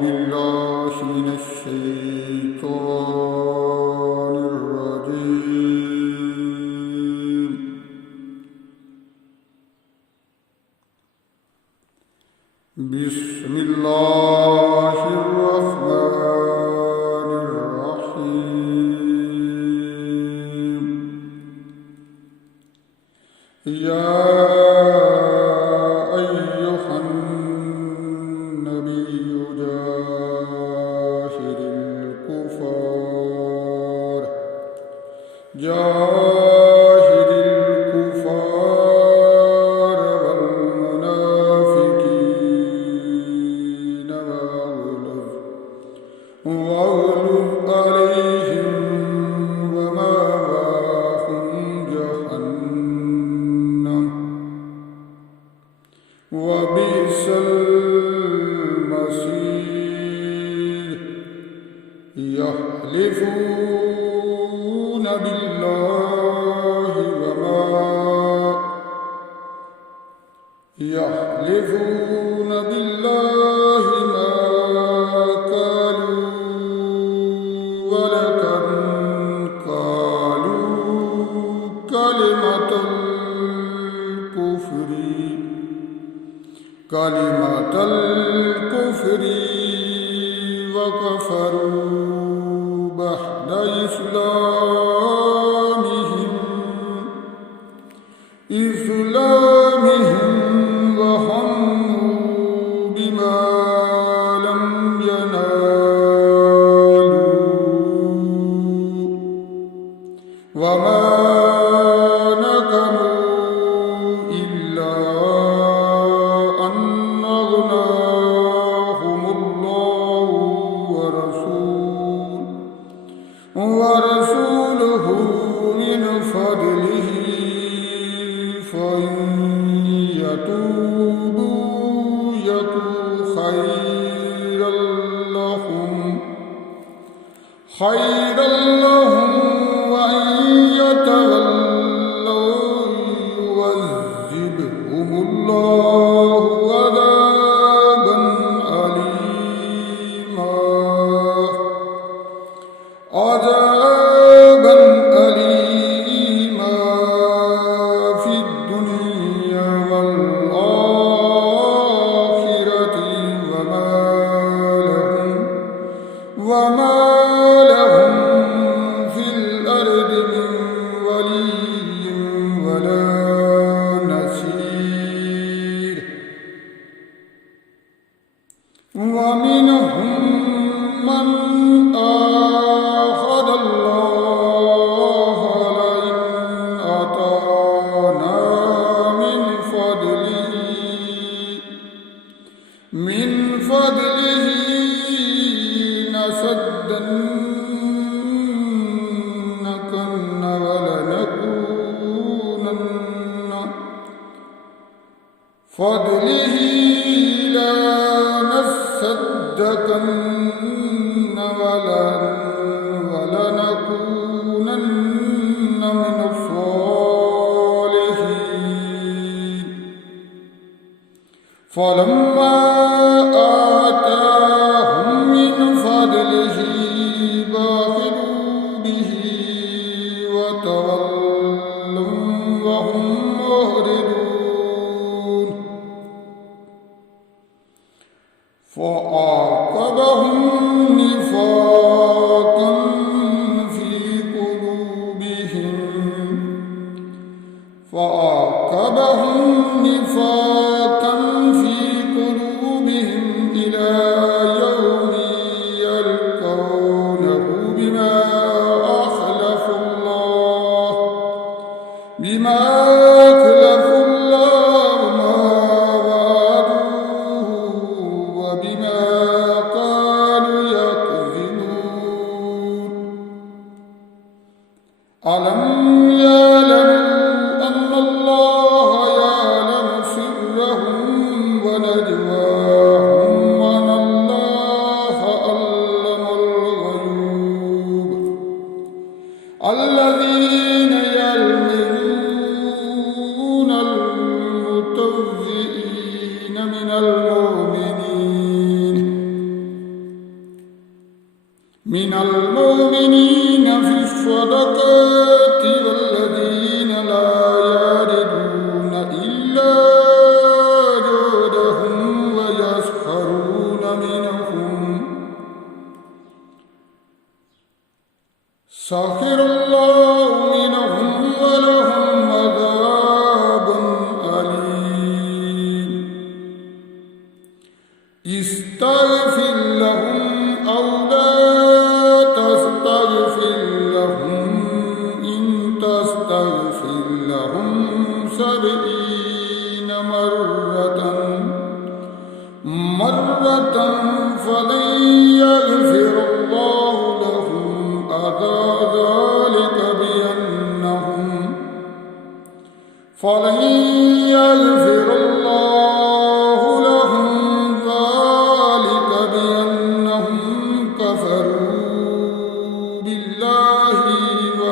بالله من الشيطان الرجيم. بسم الله الرحمن الرحيم. يا أيها النبي جاهد الكفار والمنافقين واغلظ عليهم ومأواهم جهنم وبئس المصير. يحلفون بالله ما قالوا ولكن قالوا كلمة الكفر وكفروا بعد إسلامهم وهموا بما لم ينالوا وما نقموا إلا أن أغناهم الله ورسوله من فضله فإن يتوبوا يك خيرا لهم وإن يتولوا يعذبهم الله عذابا أليما في الدنيا والآخرة وما لهم في الأرض من ولي ولا نصير. ومنهم من آخذ الله لئن أعطانا من فضله لنصدقن ولنكونن من الصالحين. فلما آتاهم من فضله بخلوا به وتولوا وهم معرضون. فأعقبهم نفاقا في قلوبهم إلى يوم يلقونه بما أخلفوا الله ما وعدوه وبما قالوا मिनल मोमिनीन फी सदक़ाति वल्लज़ीन ला यारिदून इल्ला जुहदहुम व यस्खरून मिनहुम सखिरुल्लाहु मिनहुम व लहुम अज़ाबुन अलीम इस्तग़फिर लहुम औ ला तस्तग़फिर लहुम इन तस्तग़फिर लहुम सबईन मर्रतन फलन यग़फिरुल्लाहु लहुम ज़ालिका बिअन्नहुम फलन यग़फिरुल्लाहु लहुम ज़ालिका बिअन्नहुम कफ़रू बिल्लाहि व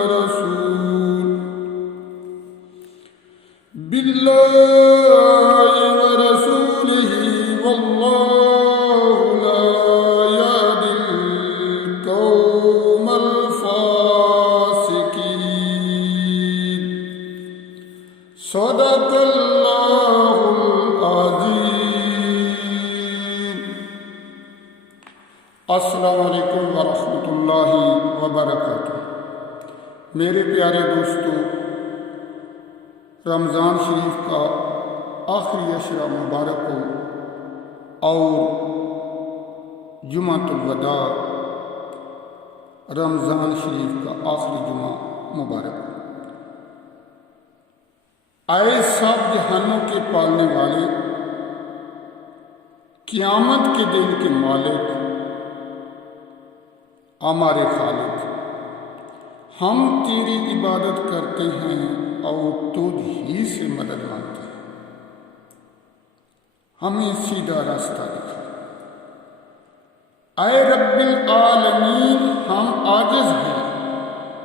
रसूलिही वल्लाहु ला यहदिल कौमल फासिकीन सदक़ल्लाहुल अज़ीम। अस्सलामु अलैकुम व रहमतुल्लाहि व बरकातुहू। मेरे प्यारे दोस्तों, रमज़ान शरीफ का आखिरी अशरा मुबारक हो और जुमातुल वदा रमज़ान शरीफ का आखिरी जुमा मुबारक हो। आए सब जहानों के पालने वाले, क़यामत के दिन के मालिक, हमारे खालिक, हम तेरी इबादत करते हैं और तुझ ही से मदद मांगते हैं। हमें सीधा रास्ता दिखा। आए रब्बिल आलमीन, हम आजिज़ हैं,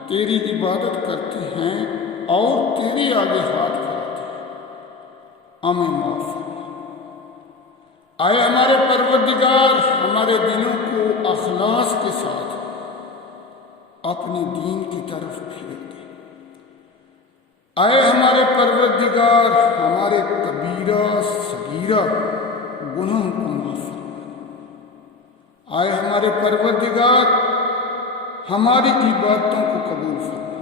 तेरी इबादत करते हैं और तेरे आगे हाथ करते हैं, हमें माफ़ फरमा। आए हमारे परवरदिगार, हमारे दिलों को अखलास के साथ अपने दीन की तरफ फेर दे। आए हमारे परवरदिगार, हमारे कबीरा सगीरा गुनाहों को माफ़ फरमा। आए हमारे परवरदिगार, हमारी इबादतों को कबूल फरमा।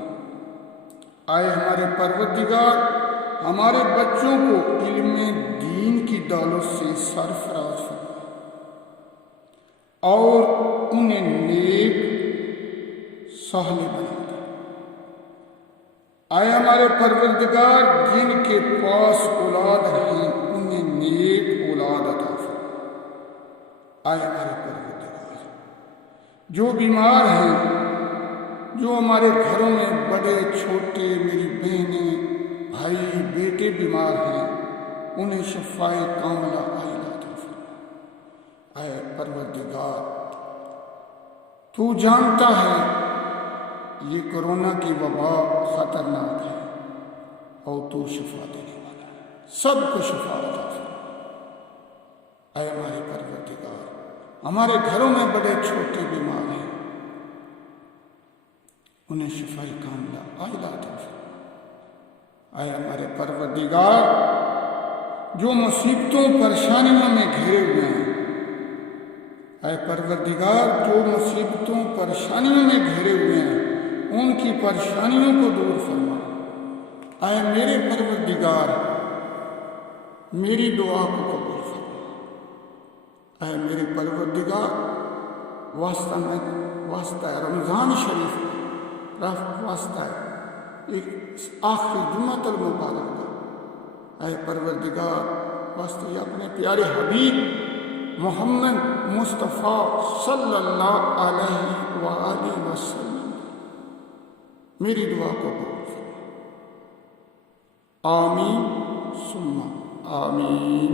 आए हमारे परवरदिगार, हमारे बच्चों को इल्म दीन की दौलत से सरफराज फरमा और उन्हें नेक साले बना दे। आए हमारे परवरदिगार, जिनके पास औलाद हैं उन्हें नेक औलाद अता फरमा। आए हमारे परवरदिगार, जो बीमार हैं, जो हमारे घरों में बड़े छोटे, मेरी बहनें भाई बेटे बीमार हैं, उन्हें शफ़ाए कामिला आइला अता फरमा। आए परवरदिगार, तू जानता है ये कोरोना की वबा खतरनाक है और तू शिफा देने वाला है, सबको शिफा अता फरमा। ऐ हमारे परवरदिगार, हमारे घरों में बड़े छोटे बीमार हैं, उन्हें शिफाई कामिला आइला अता फरमा। ऐ हमारे परवरदिगार, जो मुसीबतों परेशानियों में घिरे हुए हैं, ऐ परवरदिगार, जो मुसीबतों परेशानियों में घिरे हुए हैं, उनकी परेशानियों को दूर फरमा। आए मेरे परवरदिगार, मेरी दुआ को कबूल फरमा। आए मेरे परवरदिगार, वास्ता है रमज़ान शरीफ का, वास्ता है एक आखिरी जुमातुल मुबारक का। आए परवरदिगार, वास्ते अपने प्यारे हबीब मोहम्मद मुस्तफ़ा सल्लल्लाहु अलैहि वसल्लम मेरी दुआ को कबूल फरमा। आमीन सुम्मा आमीन।